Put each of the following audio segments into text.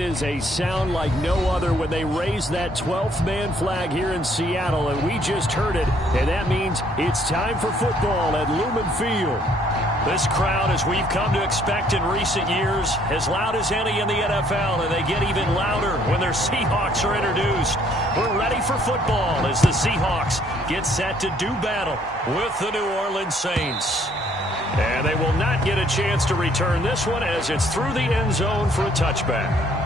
It is a sound like no other when they raise that 12th man flag here in Seattle, and we just heard it, and that means it's time for football at Lumen Field. This crowd, as we've come to expect in recent years, as loud as any in the NFL, and they get even louder when their Seahawks are introduced. We're ready for football as the Seahawks get set to do battle with the New Orleans Saints. And they will not get a chance to return this one as it's through the end zone for a touchback.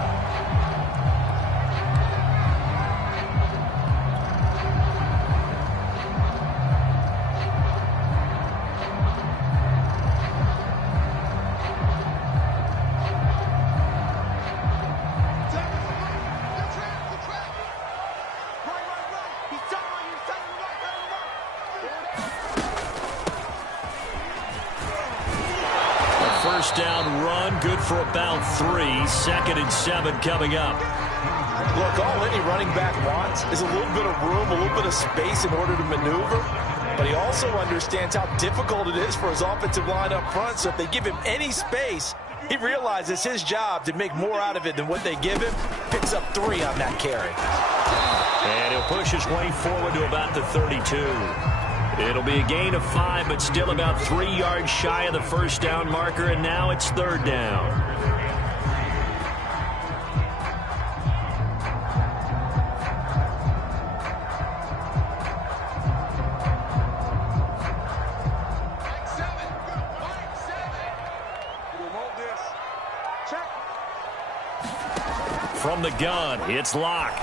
First down run, good for about 3. 2nd and 7 coming up. Look, all any running back wants is a little bit of room, a little bit of space in order to maneuver. But he also understands how difficult it is for his offensive line up front. So if they give him any space, he realizes his job to make more out of it than what they give him. Picks up 3 on that carry. And he'll push his way forward to about the 32. It'll be a gain of 5, but still about 3 yards shy of the first down marker, and now it's 3rd down. From the gun, it's Locke.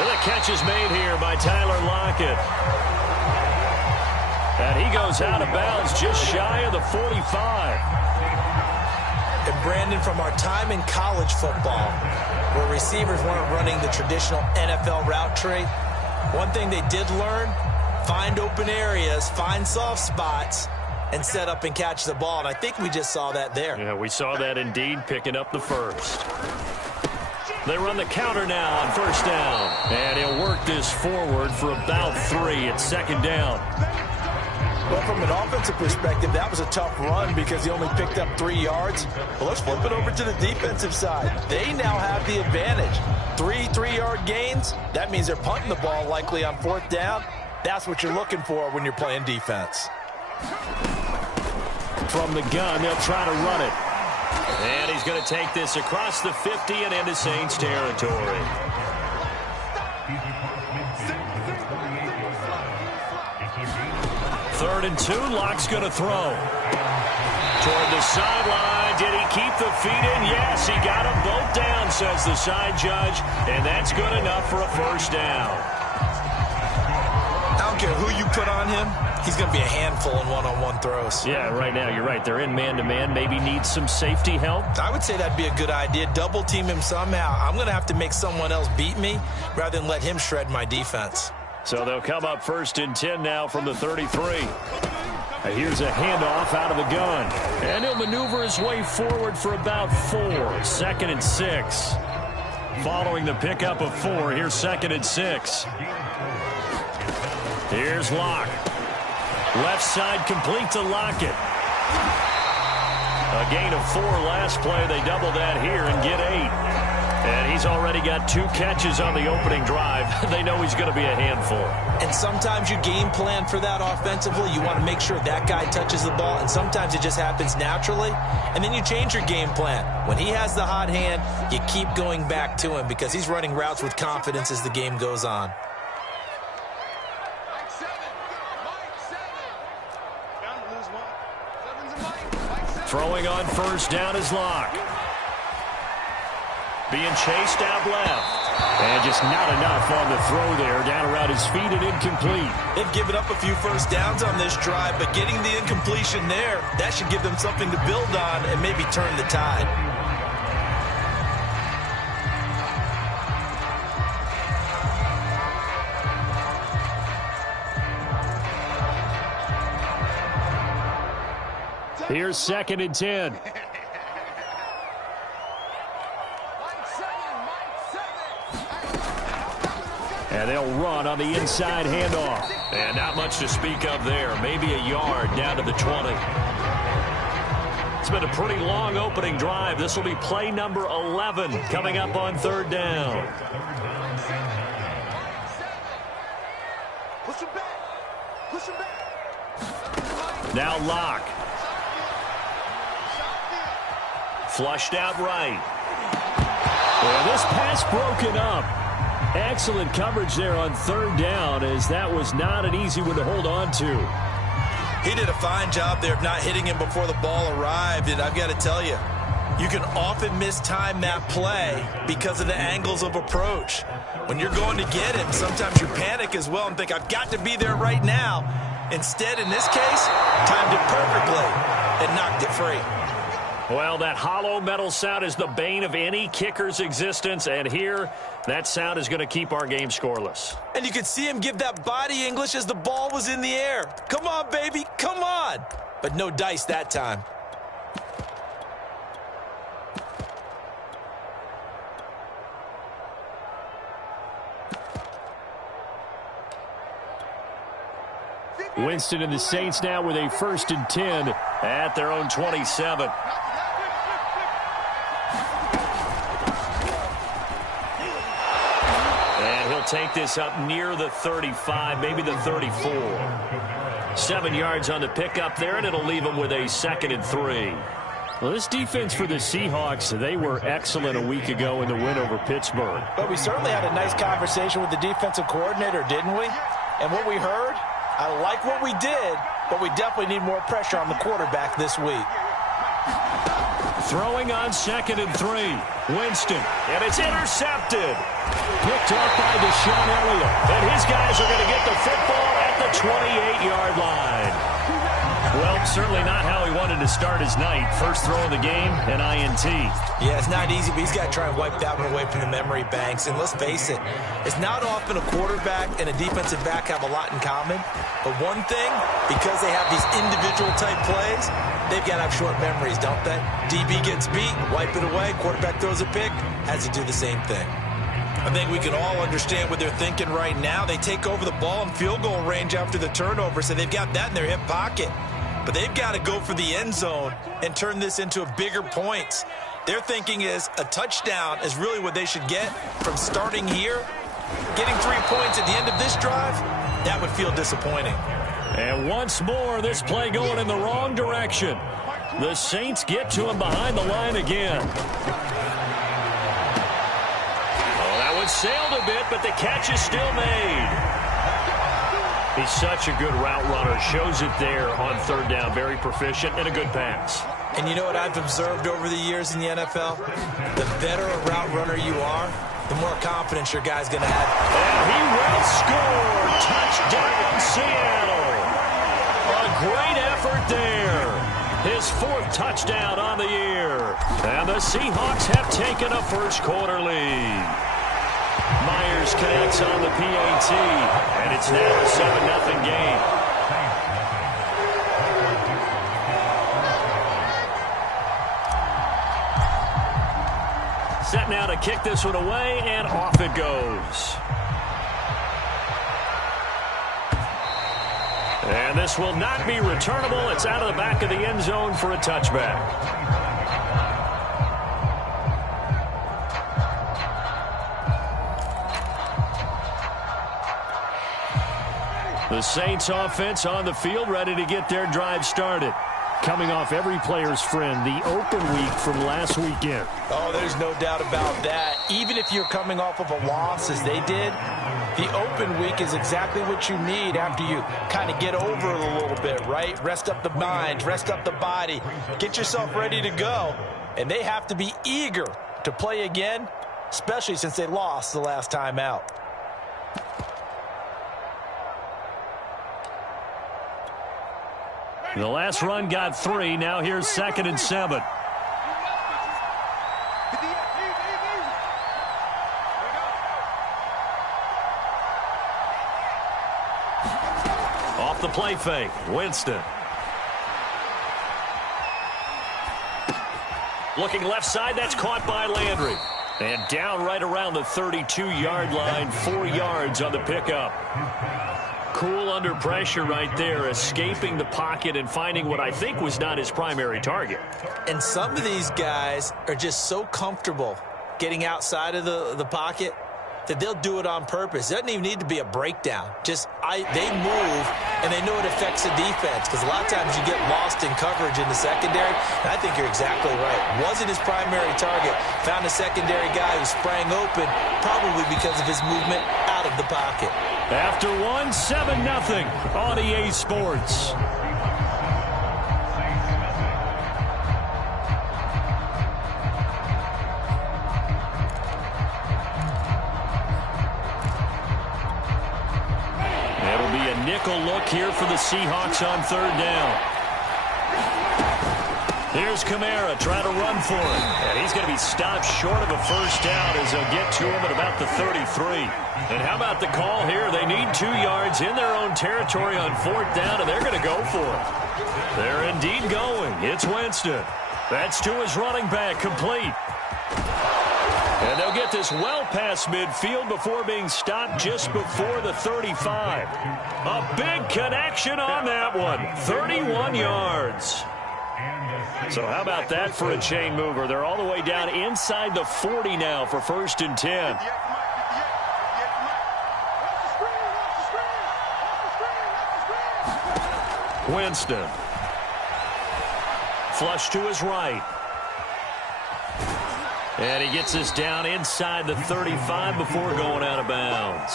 And the catch is made here by Tyler Lockett. And he goes out of bounds just shy of the 45. And Brandon, from our time in college football, where receivers weren't running the traditional NFL route tree, one thing they did learn, find open areas, find soft spots, and set up and catch the ball. And I think we just saw that there. Yeah, we saw that indeed, picking up the first. They run the counter now on first down. And he'll work this forward for about 3 at 2nd down. Well, from an offensive perspective, that was a tough run because he only picked up 3 yards. But let's flip it over to the defensive side. They now have the advantage. 3 3-yard gains. That means they're punting the ball likely on 4th down. That's what you're looking for when you're playing defense. From the gun, they'll try to run it. And he's going to take this across the 50 and into Saints territory. 3rd and 2, Locke's going to throw. Toward the sideline, did he keep the feet in? Yes, he got them both down, says the side judge, and that's good enough for a first down. I don't care who you put on him. He's going to be a handful in one-on-one throws. Yeah, right now, you're right. They're in man-to-man. Maybe needs some safety help. I would say that'd be a good idea. Double-team him somehow. I'm going to have to make someone else beat me rather than let him shred my defense. So they'll come up 1st and 10 now from the 33. Here's a handoff out of the gun. And he'll maneuver his way forward for about 4. 2nd and 6. Following the pickup of 4, here's 2nd and 6. Here's Locke. Left side complete to Lockett. A gain of 4 last play. They double that here and get 8. And he's already got 2 catches on the opening drive. They know he's going to be a handful. And sometimes you game plan for that offensively. You want to make sure that guy touches the ball. And sometimes it just happens naturally. And then you change your game plan. When he has the hot hand, you keep going back to him because he's running routes with confidence as the game goes on. Throwing on first down is Locke. Being chased out left. And just not enough on the throw there. Down around his feet and incomplete. They've given up a few first downs on this drive, but getting the incompletion there, that should give them something to build on and maybe turn the tide. Here's 2nd and 10. And they'll run on the inside handoff. And not much to speak of there. Maybe a yard down to the 20. It's been a pretty long opening drive. This will be play number 11 coming up on third down. Push him back. Push him back. Now Locke. Flushed out right. Well, this pass broken up. Excellent coverage there on third down, as that was not an easy one to hold on to. He did a fine job there of not hitting him before the ball arrived, and I've got to tell you, you can often mistime that play because of the angles of approach. When you're going to get him, sometimes you panic as well and think, I've got to be there right now. Instead, in this case, timed it perfectly and knocked it free. Well, that hollow metal sound is the bane of any kicker's existence, and here, that sound is going to keep our game scoreless. And you could see him give that body English as the ball was in the air. Come on, baby, come on. But no dice that time. Winston and the Saints now with a 1st and 10 at their own 27. And he'll take this up near the 35, maybe the 34. 7 yards on the pickup there, and it'll leave him with a 2nd and 3. Well, this defense for the Seahawks, they were excellent a week ago in the win over Pittsburgh. But we certainly had a nice conversation with the defensive coordinator, didn't we? And what we heard, I like what we did, but we definitely need more pressure on the quarterback this week. Throwing on 2nd and 3. Winston, and it's intercepted. Picked off by Deshaun Elliott. And his guys are going to get the football at the 28-yard line. Well, certainly not how he wanted to start his night. First throw of the game, an INT. Yeah, it's not easy, but he's got to try and wipe that one away from the memory banks. And let's face it, it's not often a quarterback and a defensive back have a lot in common. But one thing, because they have these individual type plays, they've got to have short memories, don't they? DB gets beat, wipe it away, quarterback throws a pick, has to do the same thing. I think we can all understand what they're thinking right now. They take over the ball in field goal range after the turnover, so they've got that in their hip pocket. But they've got to go for the end zone and turn this into a bigger points. Their thinking is a touchdown is really what they should get from starting here. Getting 3 points at the end of this drive, that would feel disappointing. And once more, this play going in the wrong direction. The Saints get to him behind the line again. Oh, that one sailed a bit, but the catch is still made. He's such a good route runner. Shows it there on third down. Very proficient and a good pass. And you know what I've observed over the years in the NFL? The better a route runner you are, the more confidence your guy's going to have. And he will score. Touchdown, Seattle. A great effort there. His 4th touchdown on the year. And the Seahawks have taken a first quarter lead. Myers connects on the PAT, and it's now a 7-0 game. Set now to kick this one away, and off it goes. And this will not be returnable. It's out of the back of the end zone for a touchback. The Saints offense on the field, ready to get their drive started. Coming off every player's friend, the open week from last weekend. Oh, there's no doubt about that. Even if you're coming off of a loss as they did, the open week is exactly what you need after you kind of get over it a little bit, right? Rest up the mind, rest up the body, get yourself ready to go. And they have to be eager to play again, especially since they lost the last time out. The last run got 3. Now here's 2nd and 7. Off the play fake, Winston. Looking left side, that's caught by Landry. And down right around the 32-yard line, 4 yards on the pickup. cool under pressure right there, escaping the pocket and finding what I think was not his primary target. And some of these guys are just so comfortable getting outside of the pocket that they'll do it on purpose. It doesn't even need to be a breakdown. They move, and they know it affects the defense, because a lot of times you get lost in coverage in the secondary, and I think you're exactly right. Wasn't his primary target. Found a secondary guy who sprang open, probably because of his movement out of the pocket. After one, 7-0 on EA Sports. Nickel look here for the Seahawks on third down. Here's Kamara trying to run for it. And he's going to be stopped short of a first down as they'll get to him at about the 33. And how about the call here? They need 2 yards in their own territory on fourth down, and they're going to go for it. They're indeed going. It's Winston. That's to his running back, complete. And they'll get this well past midfield before being stopped just before the 35. A big connection on that one. 31 yards. So how about that for a chain mover? They're all the way down inside the 40 now for 1st and 10. Winston. Flush to his right. And he gets us down inside the 35 before going out of bounds.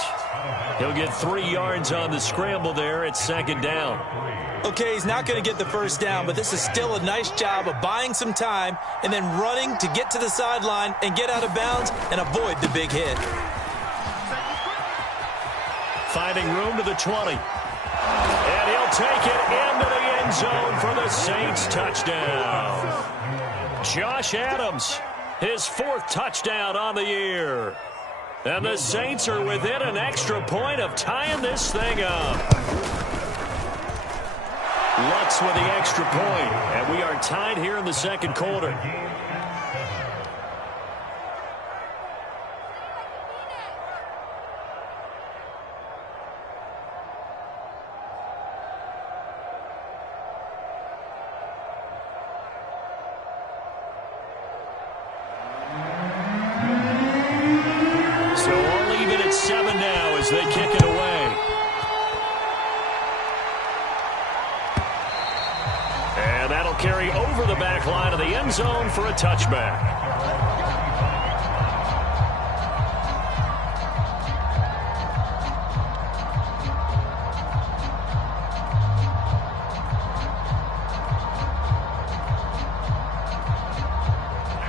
He'll get 3 yards on the scramble there at 2nd down. Okay, he's not going to get the first down, but this is still a nice job of buying some time and then running to get to the sideline and get out of bounds and avoid the big hit. Finding room to the 20. And he'll take it into the end zone for the Saints touchdown. Josh Adams. His 4th touchdown on the year. And the Saints are within an extra point of tying this thing up. Lutz with the extra point. And we are tied here in the 2nd quarter. They kick it away. And that'll carry over the back line of the end zone for a touchback.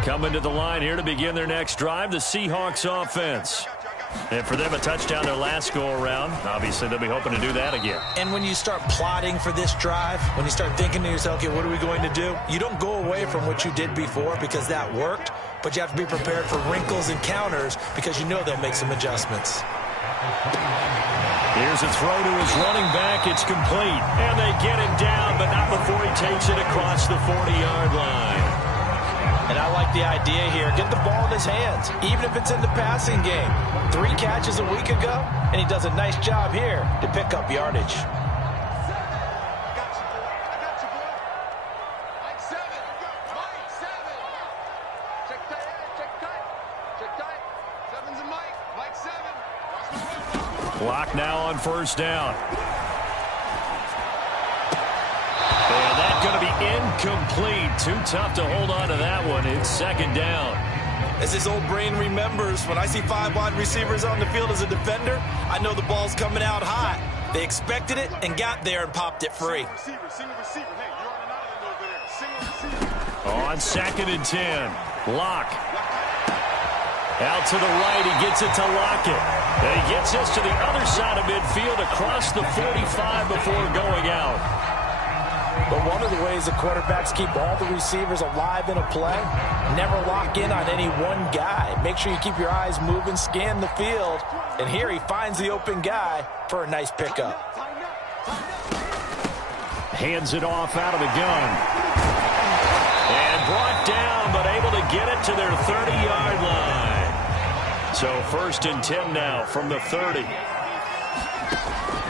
Coming to the line here to begin their next drive, the Seahawks offense. And for them, a touchdown their last go-around. Obviously, they'll be hoping to do that again. And when you start plotting for this drive, when you start thinking to yourself, okay, what are we going to do? You don't go away from what you did before because that worked, but you have to be prepared for wrinkles and counters because you know they'll make some adjustments. Here's a throw to his running back. It's complete. And they get him down, but not before he takes it across the 40-yard line. And I like the idea here. Get the ball in his hands, even if it's in the passing game. 3 catches a week ago, and he does a nice job here to pick up yardage. Clock now on 1st down. And that's going to be incomplete. Too tough to hold on to that one. It's 2nd down. As his old brain remembers, when I see 5 wide receivers on the field as a defender, I know the ball's coming out hot. They expected it and got there and popped it free. On 2nd and 10, Lock. Out to the right, he gets it to Lockett. And he gets us to the other side of midfield across the 45 before going out. But one of the ways the quarterbacks keep all the receivers alive in a play, never lock in on any one guy. Make sure you keep your eyes moving, scan the field. And here he finds the open guy for a nice pickup. Hands it off out of the gun. And brought down, but able to get it to their 30-yard line. So 1st and 10 now from the 30.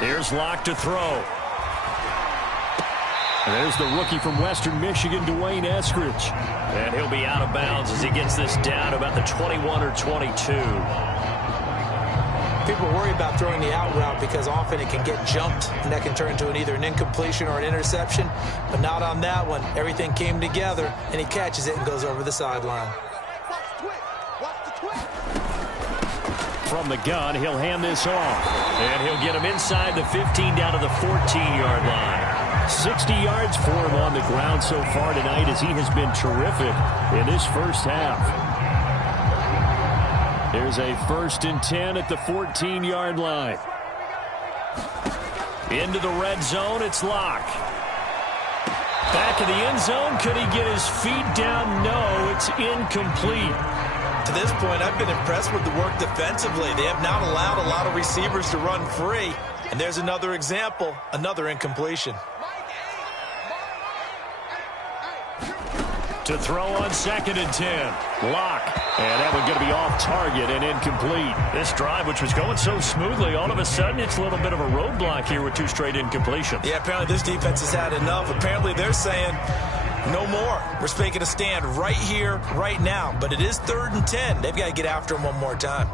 Here's Locke to throw. And there's the rookie from Western Michigan, Dwayne Eskridge. And he'll be out of bounds as he gets this down about the 21 or 22. People worry about throwing the out route because often it can get jumped, and that can turn into either an incompletion or an interception. But not on that one. Everything came together, and he catches it and goes over the sideline. From the gun, he'll hand this off. And he'll get him inside the 15 down to the 14-yard line. 60 yards for him on the ground so far tonight as he has been terrific in this first half. There's a 1st and 10 at the 14-yard line. Into the red zone, it's Locke. Back in the end zone, could he get his feet down? No, it's incomplete. To this point, I've been impressed with the work defensively. They have not allowed a lot of receivers to run free. And there's another example, another incompletion. To throw on 2nd and 10. Locke. And that one going to be off target and incomplete. This drive, which was going so smoothly, all of a sudden it's a little bit of a roadblock here with 2 straight incompletions. Yeah, apparently this defense has had enough. Apparently they're saying no more. We're making a stand right here, right now. But it is 3rd and 10. They've got to get after him one more time.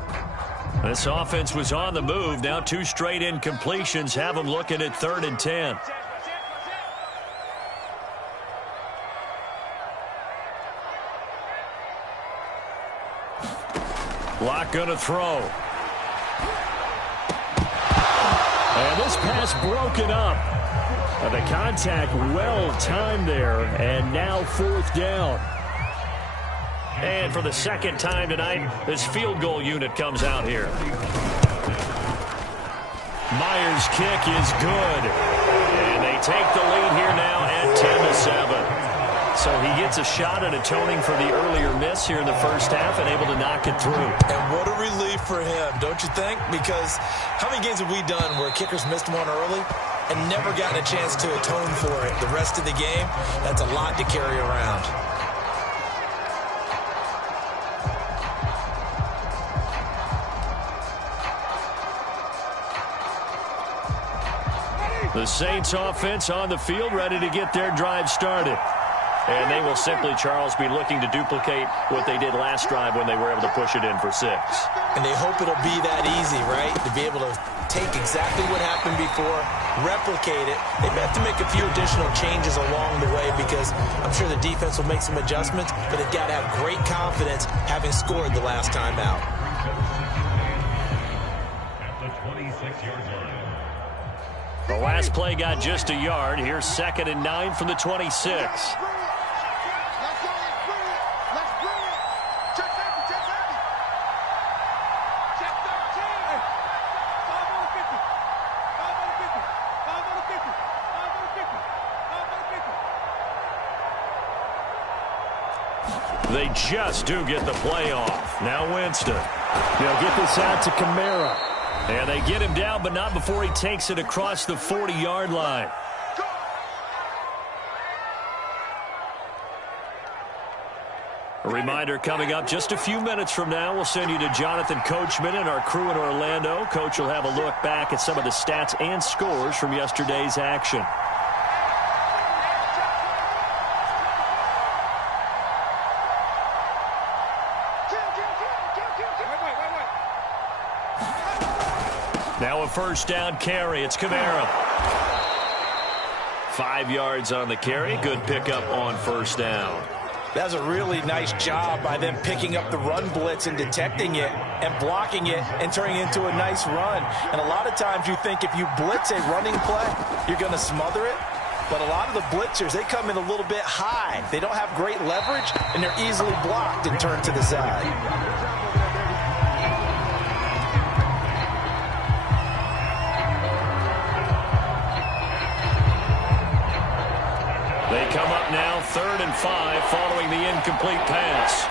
This offense was on the move. Now 2 straight incompletions have them looking at 3rd and 10. Locke going to throw. And this pass broken up. The contact well timed there, and now 4th down. And for the 2nd time tonight, this field goal unit comes out here. Myers' kick is good. And they take the lead here now at 10-7. So he gets a shot at atoning for the earlier miss here in the first half and able to knock it through. And what a relief for him, don't you think? Because how many games have we done where kickers missed one early and never gotten a chance to atone for it the rest of the game? That's a lot to carry around. The Saints offense on the field, ready to get their drive started. And they will simply, Charles, be looking to duplicate what they did last drive when they were able to push it in for 6. And they hope it'll be that easy, right? To be able to take exactly what happened before, replicate it. They have to make a few additional changes along the way because I'm sure the defense will make some adjustments, but they've got to have great confidence having scored the last time out. The last play got just a yard. Here's 2nd and 9 from the 26. They just do get the play off. Now Winston. They'll get this out to Kamara. And they get him down, but not before he takes it across the 40-yard line. A reminder coming up just a few minutes from now. We'll send you to Jonathan Coachman and our crew in Orlando. Coach will have a look back at some of the stats and scores from yesterday's action. Now a 1st down carry. It's Kamara. 5 yards on the carry. Good pickup on 1st down. That was a really nice job by them picking up the run blitz and detecting it and blocking it and turning it into a nice run. And a lot of times you think if you blitz a running play, you're going to smother it. But a lot of the blitzers, they come in a little bit high. They don't have great leverage, and they're easily blocked and turned to the side. They come up now 3rd and 5 following the incomplete pass.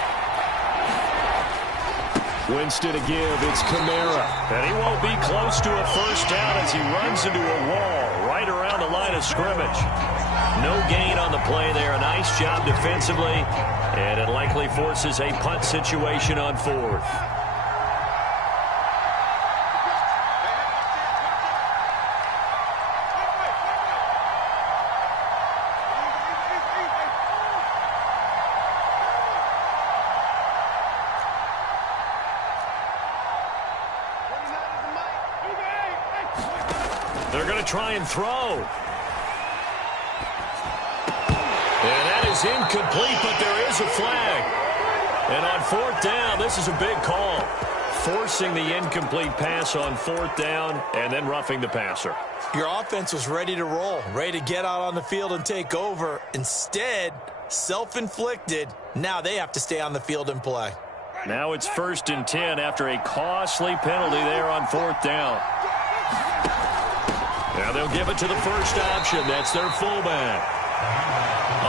Winston to give. It's Kamara. And he won't be close to a 1st down as he runs into a wall right around the line of scrimmage. No gain on the play there. A nice job defensively. And it likely forces a punt situation on 4th. They're going to try and throw. And that is incomplete, but there is a flag. And on 4th down, this is a big call. Forcing the incomplete pass on 4th down and then roughing the passer. Your offense was ready to roll, ready to get out on the field and take over. Instead, self-inflicted. Now they have to stay on the field and play. Now it's 1st and 10 after a costly penalty there on 4th down. Now they'll give it to the first option. That's their fullback.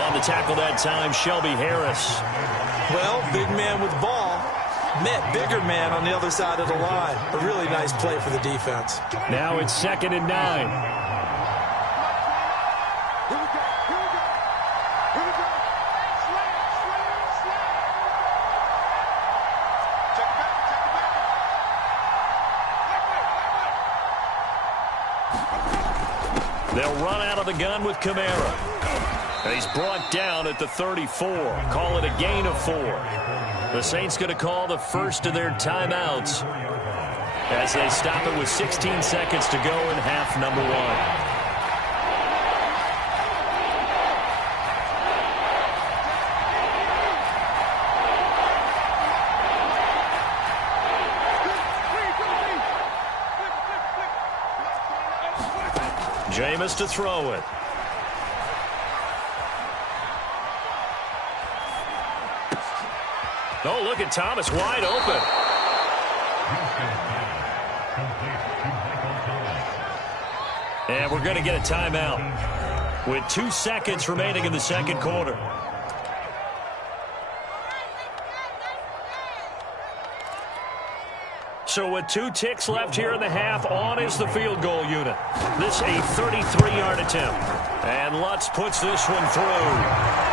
On the tackle that time, Shelby Harris. Well, big man with ball met bigger man on the other side of the line. A really nice play for the defense. Now it's 2nd and 9. Here we go. Slam. Check it back. They'll run out of the gun with Kamara. And he's brought down at the 34. Call it a gain of 4. The Saints going to call the first of their timeouts as they stop it with 16 seconds to go in half number 1. Jameis to throw it. Oh, look at Thomas wide open. And we're going to get a timeout with 2 seconds remaining in the second quarter. So with 2 ticks left here in the half, on is the field goal unit. This a 33-yard attempt. And Lutz puts this one through.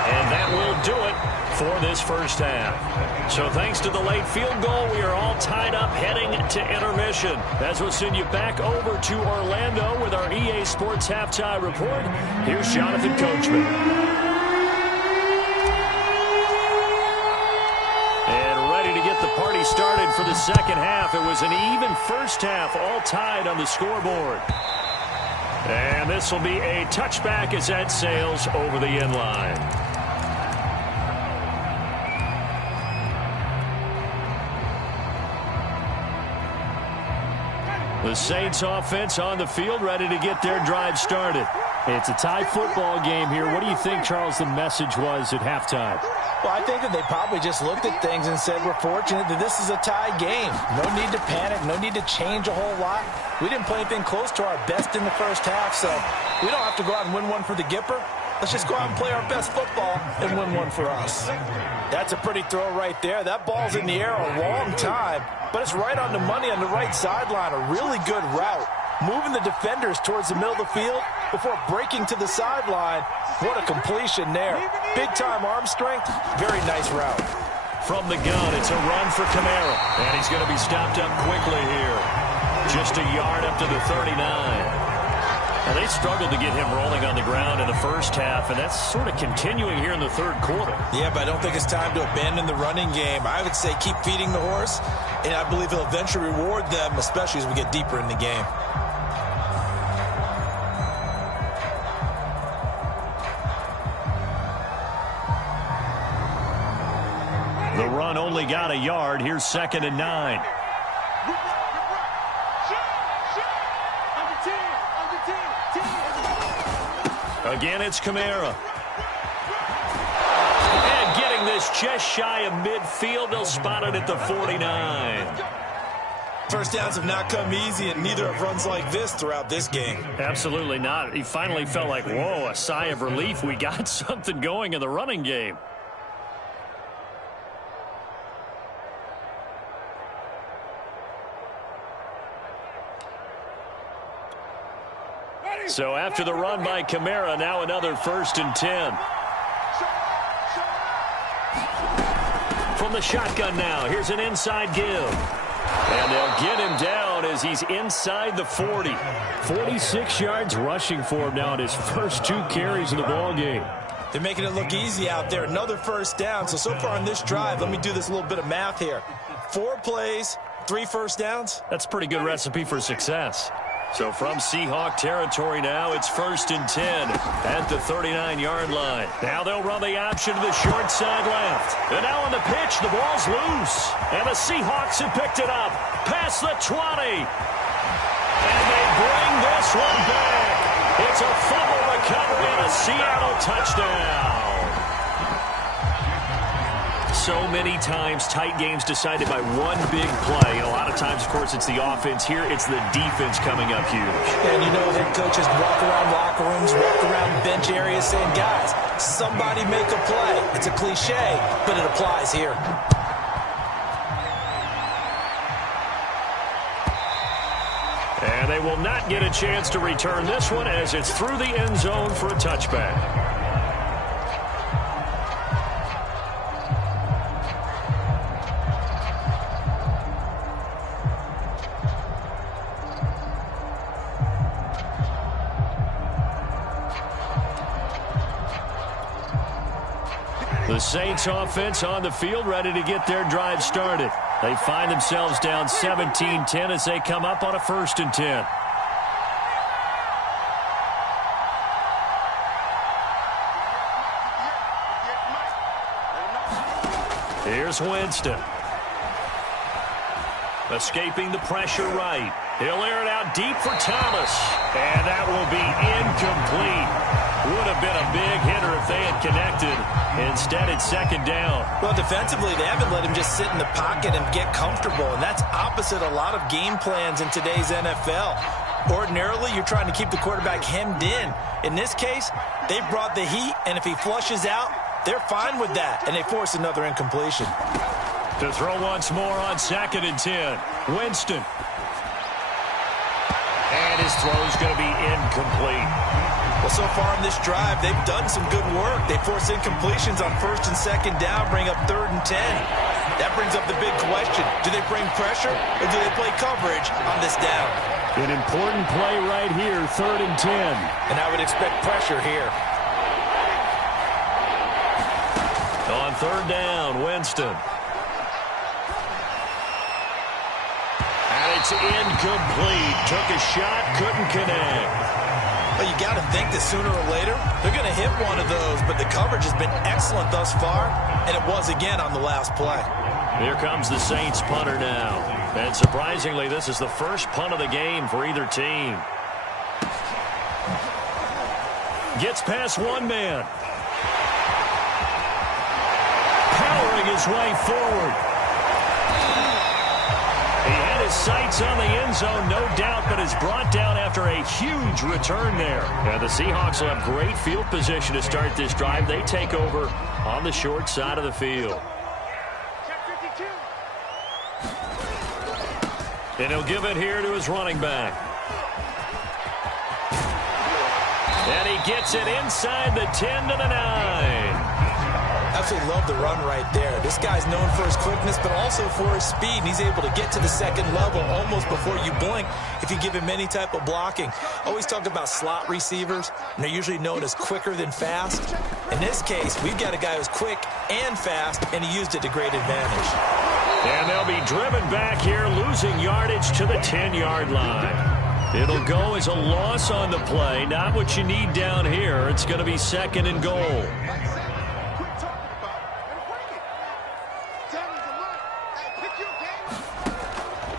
And that will do it for this first half. So thanks to the late field goal, we are all tied up heading to intermission. As we'll send you back over to Orlando with our EA Sports Halftime Report, here's Jonathan Coachman. And ready to get the party started for the second half. It was an even first half, all tied on the scoreboard. And this will be a touchback as that sails over the end line. The Saints offense on the field, ready to get their drive started. It's a tie football game here. What do you think, Charles, the message was at halftime? Well, I think that they probably just looked at things and said, we're fortunate that this is a tie game. No need to panic. No need to change a whole lot. We didn't play anything close to our best in the first half, so we don't have to go out and win one for the Gipper. Let's just go out and play our best football and win one for us. That's a pretty throw right there. That ball's in the air a long time, but it's right on the money on the right sideline. A really good route. Moving the defenders towards the middle of the field before breaking to the sideline. What a completion there. Big-time arm strength. Very nice route. From the gun, it's a run for Kamara. And he's going to be stopped up quickly here. Just a yard up to the 39. And they struggled to get him rolling on the ground in the first half, and that's sort of continuing here in the third quarter. Yeah, but I don't think it's time to abandon the running game. I would say keep feeding the horse, and I believe he'll eventually reward them, especially as we get deeper in the game. The run only got a yard. Here's 2nd and 9. Again, it's Kamara. And getting this just shy of midfield. They'll spot it at the 49. First downs have not come easy, and neither have runs like this throughout this game. Absolutely not. He finally felt like, whoa, a sigh of relief. We got something going in the running game. So after the run by Kamara, now another 1st and 10. From the shotgun now, here's an inside give. And they'll get him down as he's inside the 40. 46 yards rushing for him now in his first 2 carries of the ball game. They're making it look easy out there. Another first down. So far on this drive, let me do this little bit of math here. 4 plays, 3 first downs. That's a pretty good recipe for success. So from Seahawk territory now, it's 1st and 10 at the 39-yard line. Now they'll run the option to the short side left. And now on the pitch, the ball's loose. And the Seahawks have picked it up past the 20. And they bring this one back. It's a fumble recovery and a Seattle touchdown. So many times tight games decided by one big play. And a lot of times, of course, it's the offense. Here, it's the defense coming up huge. And you know, head coaches walk around locker rooms, walk around bench areas saying, guys, somebody make a play. It's a cliche, but it applies here. And they will not get a chance to return this one as it's through the end zone for a touchback. The Saints offense on the field ready to get their drive started. They find themselves down 17-10 as they come up on a 1st and 10. Here's Winston. Escaping the pressure right. He'll air it out deep for Thomas. And that will be incomplete. Would have been a big hitter if they had connected. Instead, it's 2nd down. Well, defensively, they haven't let him just sit in the pocket and get comfortable, and that's opposite a lot of game plans in today's NFL. Ordinarily, you're trying to keep the quarterback hemmed in. In this case, they brought the heat, and if he flushes out, they're fine with that, and they force another incompletion. To throw once more on 2nd and 10. Winston. And his throw's going to be incomplete. Well, so far in this drive, they've done some good work. They force incompletions on 1st and 2nd down, bring up 3rd and 10. That brings up the big question. Do they bring pressure or do they play coverage on this down? An important play right here, 3rd and 10. And I would expect pressure here. On 3rd down, Winston. And it's incomplete. Took a shot, couldn't connect. Well, you got to think that sooner or later, they're going to hit one of those, but the coverage has been excellent thus far, and it was again on the last play. Here comes the Saints punter now. And surprisingly, this is the first punt of the game for either team. Gets past one man. Powering his way forward. He had his sights on the end zone, no doubt, but is brought down after a huge return there. And the Seahawks will have great field position to start this drive. They take over on the short side of the field. And he'll give it here to his running back. And he gets it inside the 10 to the 9. Absolutely love the run right there. This guy's known for his quickness, but also for his speed. And he's able to get to the 2nd level almost before you blink if you give him any type of blocking. Always talked about slot receivers, and they're usually known as quicker than fast. In this case, we've got a guy who's quick and fast, and he used it to great advantage. And they'll be driven back here, losing yardage to the 10-yard line. It'll go as a loss on the play. Not what you need down here. It's going to be 2nd and goal.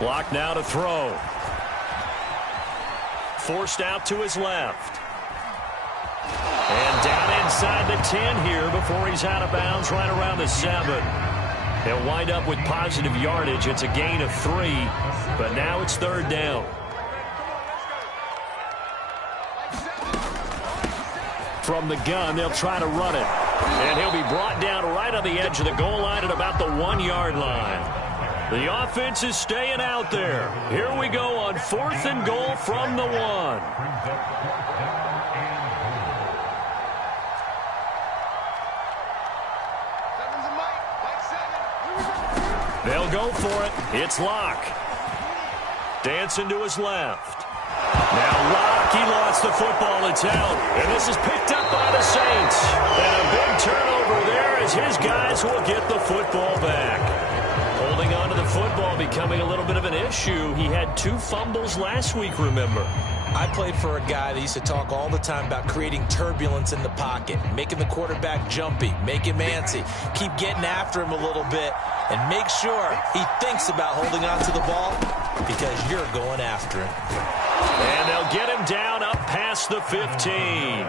Block now to throw. Forced out to his left. And down inside the 10 here before he's out of bounds right around the 7. He'll wind up with positive yardage. It's a gain of 3, but now it's 3rd down. From the gun, they'll try to run it. And he'll be brought down right on the edge of the goal line at about the 1-yard line. The offense is staying out there. Here we go on 4th and goal from the 1. They'll go for it. It's Locke. Dancing to his left. Now Locke, he lost the football. It's out. And this is picked up by the Saints. And a big turnover there as his guys will get the football back. Holding on to the football becoming a little bit of an issue. He had 2 fumbles last week, remember. I played for a guy that used to talk all the time about creating turbulence in the pocket, making the quarterback jumpy, make him antsy, keep getting after him a little bit, and make sure he thinks about holding on to the ball because you're going after him. And they'll get him down up past the 15.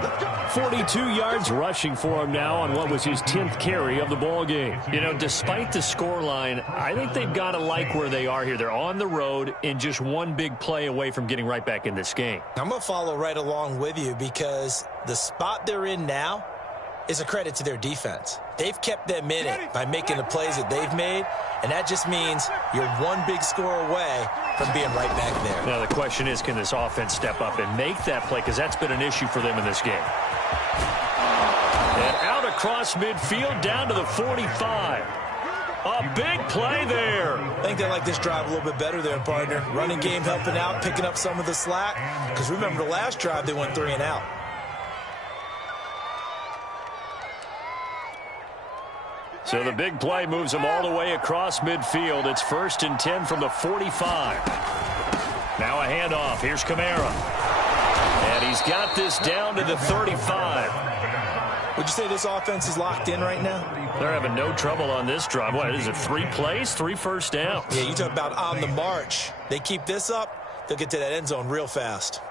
42 yards rushing for him now on what was his 10th carry of the ball game. You know, despite the scoreline, I think they've got to like where they are here. They're on the road and just one big play away from getting right back in this game. I'm going to follow right along with you because the spot they're in now is a credit to their defense. They've kept them in it by making the plays that they've made, and that just means you're one big score away from being right back there. Now the question is, can this offense step up and make that play? Because that's been an issue for them in this game. And out across midfield down to the 45. A big play there. I think they like this drive a little bit better there, partner. Running game helping out, picking up some of the slack. Because remember the last drive, they went 3 and out. So the big play moves them all the way across midfield. It's 1st and 10 from the 45. Now a handoff. Here's Kamara. And he's got this down to the 35. Would you say this offense is locked in right now? They're having no trouble on this drive. What is it, 3 plays, 3 first downs? Yeah, you talk about on the march. They keep this up, they'll get to that end zone real fast.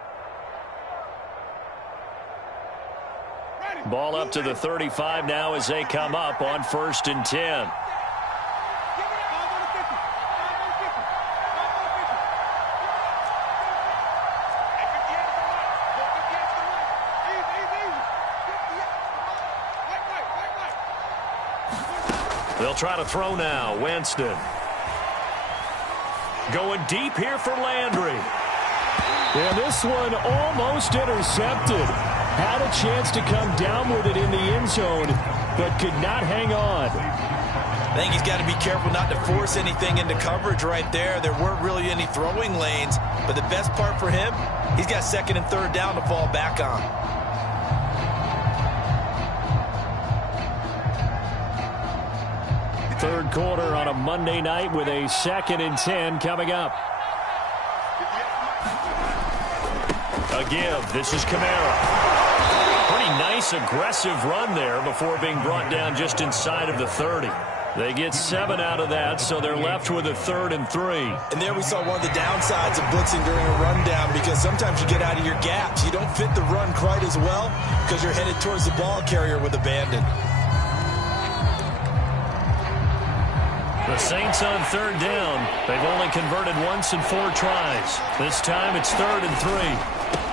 Ball up to the 35 now as they come up on 1st and 10. They'll try to throw now. Winston. Going deep here for Landry. And this one almost intercepted. Had a chance to come down with it in the end zone, but could not hang on. I think he's got to be careful not to force anything into coverage right there. There weren't really any throwing lanes, but the best part for him, he's got 2nd and 3rd down to fall back on. Third quarter on a Monday night with a 2nd and 10 coming up. A give. This is Kamara. Pretty nice, aggressive run there before being brought down just inside of the 30. They get 7 out of that, so they're left with a 3rd and 3. And there we saw one of the downsides of blitzing during a rundown because sometimes you get out of your gaps. You don't fit the run quite as well because you're headed towards the ball carrier with abandon. The Saints on 3rd down. They've only converted once in 4 tries. This time it's 3rd and 3.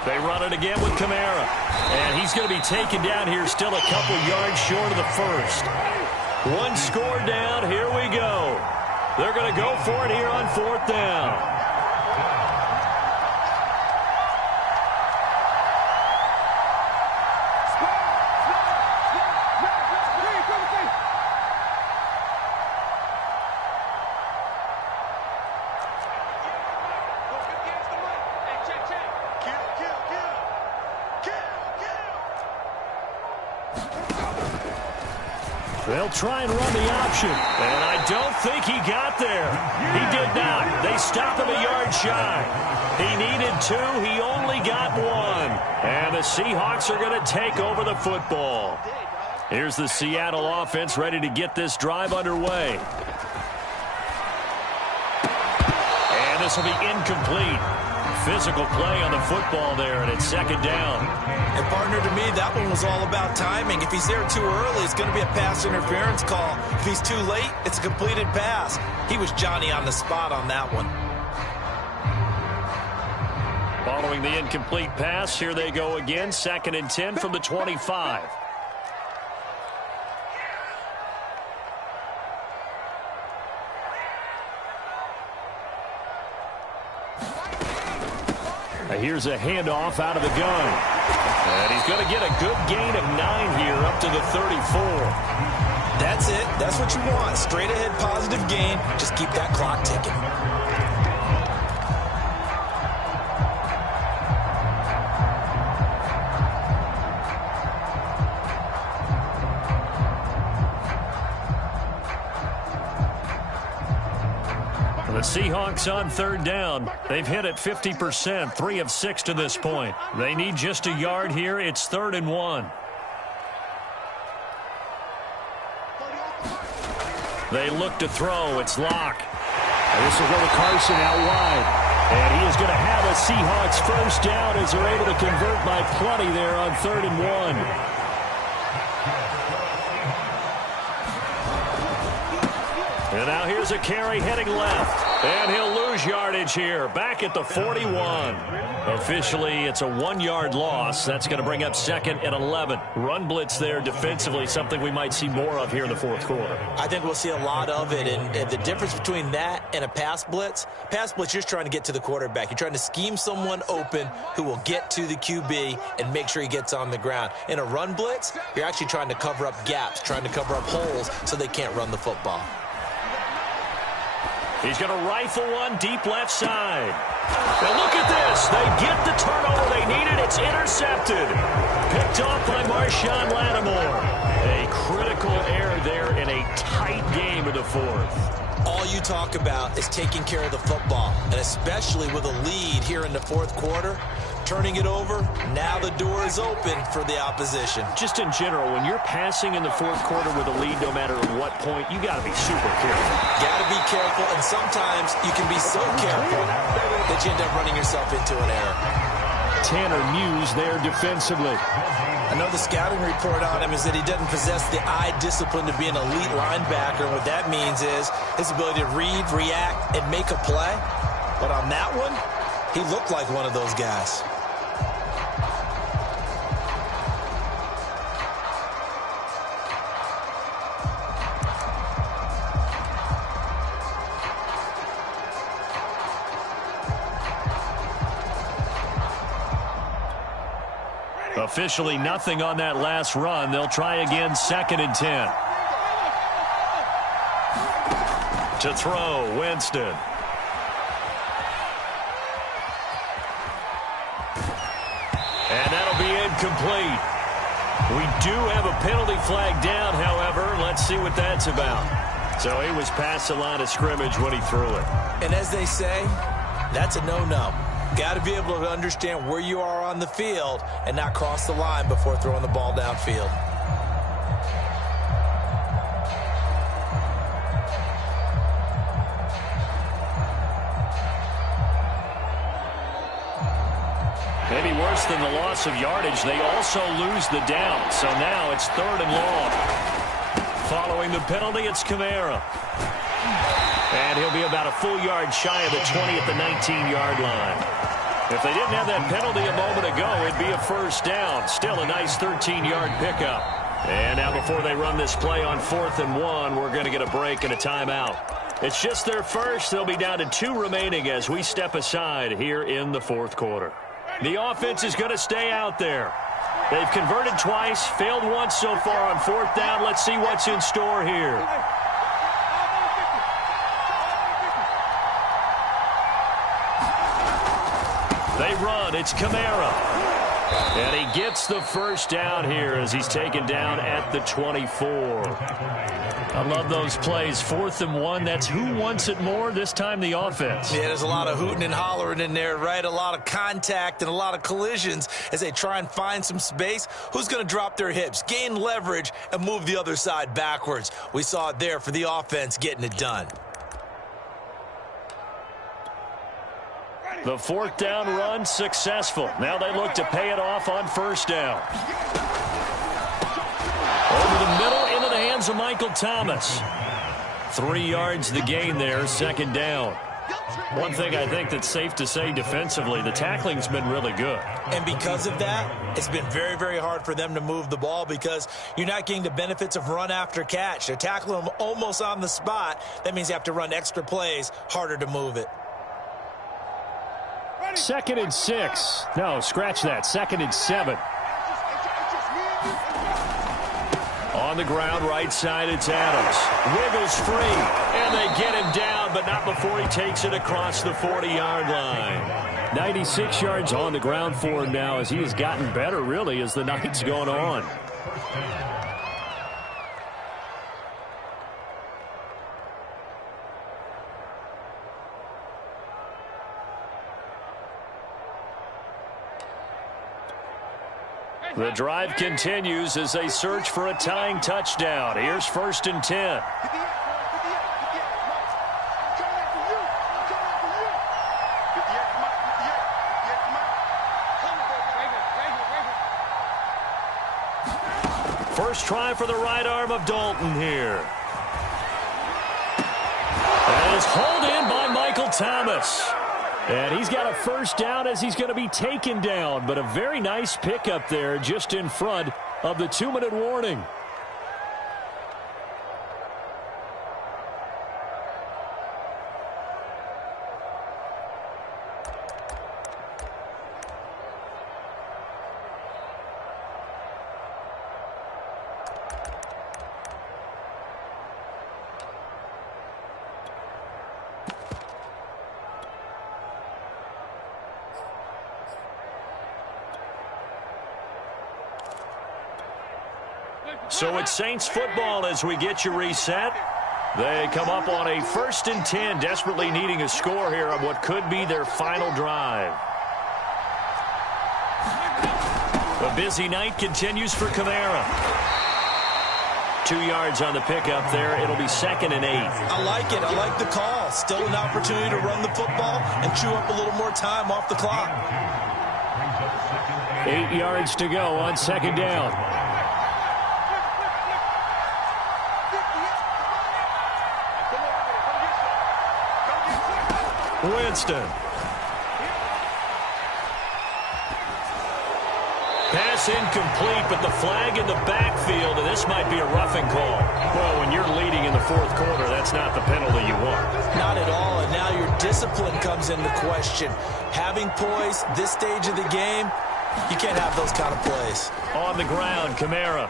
They run it again with Kamara. And he's going to be taken down here still a couple yards short of the 1st. 1 score down. Here we go. They're going to go for it here on 4th down. They'll try and run the option. And I don't think he got there. He did not. They stop him a yard shy. He needed 2. He only got 1. And the Seahawks are going to take over the football. Here's the Seattle offense ready to get this drive underway. And this will be incomplete. Physical play on the football there, and it's 2nd down. And partner, to me, that one was all about timing. If he's there too early, it's going to be a pass interference call. If he's too late, it's a completed pass. He was Johnny on the spot on that one. Following the incomplete pass, here they go again. 2nd and 10 from the 25. Here's a handoff out of the gun. And he's going to get a good gain of 9 here up to the 34. That's it. That's what you want. Straight ahead positive gain. Just keep that clock ticking. The Seahawks on third down. They've hit it 50%, 3 of 6 to this point. They need just a yard here. It's 3rd and 1. They look to throw. It's Locke. And this will go to Carson out wide. And he is going to have a Seahawks first down as they're able to convert by plenty there on 3rd and 1. And now here's a carry heading left. And he'll lose yardage here. Back at the 41. Officially, it's a 1-yard loss. That's going to bring up 2nd and 11. Run blitz there defensively, something we might see more of here in the 4th quarter. I think we'll see a lot of it. And the difference between that and a pass blitz, you're just trying to get to the quarterback. You're trying to scheme someone open who will get to the QB and make sure he gets on the ground. In a run blitz, you're actually trying to cover up gaps, trying to cover up holes so they can't run the football. He's going to rifle one deep left side. And look at this. They get the turnover they needed. It's intercepted. Picked off by Marshawn Lattimore. A critical error there in a tight game in the 4th. All you talk about is taking care of the football, and especially with a lead here in the 4th quarter. Turning it over, now the door is open for the opposition. Just in general, when you're passing in the 4th quarter with a lead, no matter what point, you got to be super careful. Got to be careful, and sometimes you can be so careful that you end up running yourself into an error. Tanner Muse there defensively. I know the scouting report on him is that he doesn't possess the eye discipline to be an elite linebacker. What that means is his ability to read, react, and make a play. But on that one, he looked like one of those guys. Officially nothing on that last run. They'll try again, 2nd and 10. To throw, Winston. And that'll be incomplete. We do have a penalty flag down, however. Let's see what that's about. So he was past the line of scrimmage when he threw it. And as they say, that's a no-no. Got to be able to understand where you are on the field and not cross the line before throwing the ball downfield. Maybe worse than the loss of yardage, they also lose the down. So now it's 3rd and long. Following the penalty, it's Kamara. And he'll be about a full yard shy of the 20 at the 19-yard line. If they didn't have that penalty a moment ago, it'd be a first down. Still a nice 13-yard pickup. And now before they run this play on 4th and 1, we're going to get a break and a timeout. It's just their first. They'll be down to 2 remaining as we step aside here in the 4th quarter. The offense is going to stay out there. They've converted twice, failed once so far on 4th down. Let's see what's in store here. They run. It's Kamara. And he gets the first down here as he's taken down at the 24. I love those plays. 4th and 1. That's who wants it more, this time the offense. Yeah, there's a lot of hooting and hollering in there, right? A lot of contact and a lot of collisions as they try and find some space. Who's going to drop their hips, gain leverage, and move the other side backwards? We saw it there for the offense getting it done. The 4th down run successful. Now they look to pay it off on 1st down. Over the middle into the hands of Michael Thomas. 3 yards the gain there, 2nd down. One thing I think that's safe to say defensively, the tackling's been really good. And because of that, it's been very, very hard for them to move the ball because you're not getting the benefits of run after catch. They're tackling them almost on the spot. That means you have to run extra plays, harder to move it. 2nd and 6. No, scratch that. 2nd and 7. On the ground, right side, it's Adams. Wiggles free, and they get him down, but not before he takes it across the 40-yard line. 96 yards on the ground for him now as he has gotten better, really, as the night's gone on. The drive continues as they search for a tying touchdown. Here's 1st and 10. First try for the right arm of Dalton here. That is hauled in by Michael Thomas. And he's got a first down as he's going to be taken down. But a very nice pickup there just in front of the 2-minute warning. So it's Saints football as we get you reset. They come up on a 1st and 10, desperately needing a score here on what could be their final drive. A busy night continues for Kamara. 2 yards on the pickup there. It'll be 2nd and 8. I like it. I like the call. Still an opportunity to run the football and chew up a little more time off the clock. 8 yards to go on 2nd down. Winston. Pass incomplete, but the flag in the backfield, and this might be a roughing call. Well, when you're leading in the 4th quarter, that's not the penalty you want. Not at all, and now your discipline comes into question. Having poise this stage of the game, you can't have those kind of plays. On the ground, Kamara.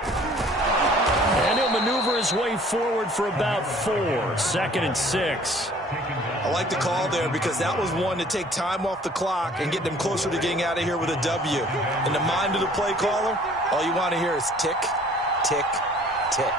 And he'll maneuver his way forward for about 4. 2nd and 6. I like the call there because that was one to take time off the clock and get them closer to getting out of here with a W. In the mind of the play caller, all you want to hear is tick, tick, tick.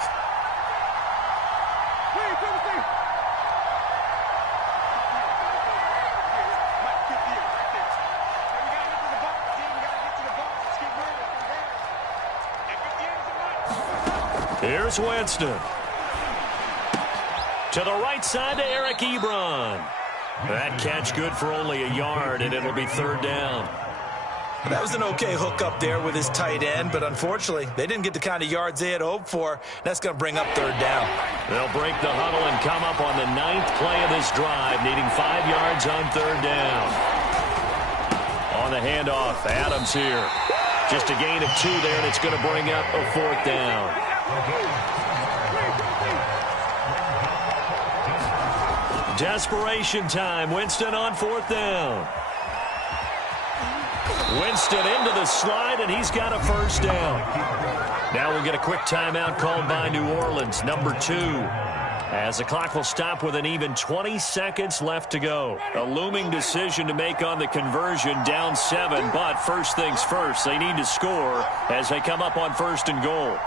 Here's Winston. To the right side to Eric Ebron. That catch good for only a yard, and it'll be 3rd down. That was an okay hookup there with his tight end, but unfortunately, they didn't get the kind of yards they had hoped for. That's going to bring up 3rd down. They'll break the huddle and come up on the 9th play of this drive, needing 5 yards on 3rd down. On the handoff, Adams here. Just a gain of 2 there, and it's going to bring up a 4th down. Desperation time. Winston on 4th down. Winston into the slide, and he's got a first down. Now we'll get a quick timeout called by New Orleans, number 2. As the clock will stop with an even 20 seconds left to go. A looming decision to make on the conversion, down 7, but first things first, they need to score as they come up on 1st and goal.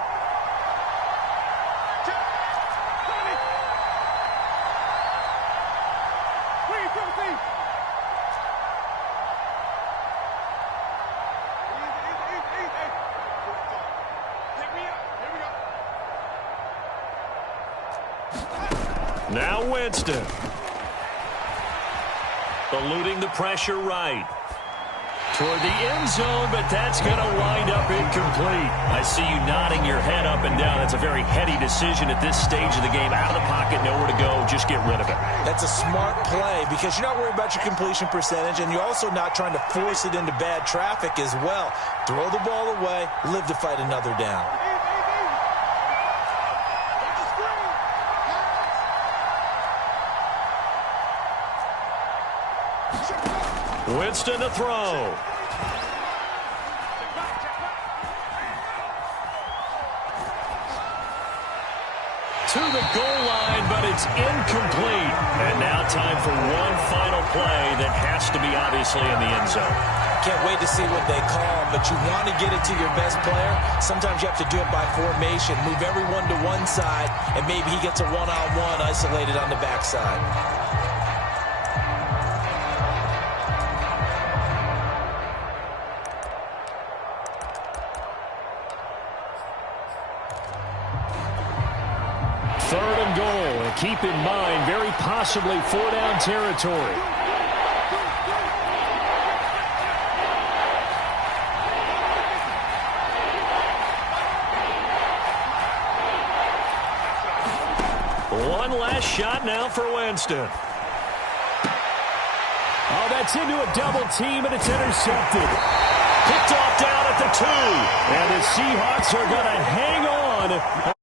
Now Winston. Eluding the pressure right. Toward the end zone, but that's going to wind up incomplete. I see you nodding your head up and down. That's a very heady decision at this stage of the game. Out of the pocket, nowhere to go. Just get rid of it. That's a smart play because you're not worried about your completion percentage, and you're also not trying to force it into bad traffic as well. Throw the ball away, live to fight another down. Winston to throw. To the goal line, but it's incomplete. And now time for one final play that has to be obviously in the end zone. Can't wait to see what they call, but you want to get it to your best player. Sometimes you have to do it by formation. Move everyone to one side, and maybe he gets a one-on-one isolated on the backside. goal. And keep in mind, very possibly 4-down territory. One last shot now for Winston. Oh, that's into a double team, and it's intercepted. Picked off down at the 2. And the Seahawks are going to hang on.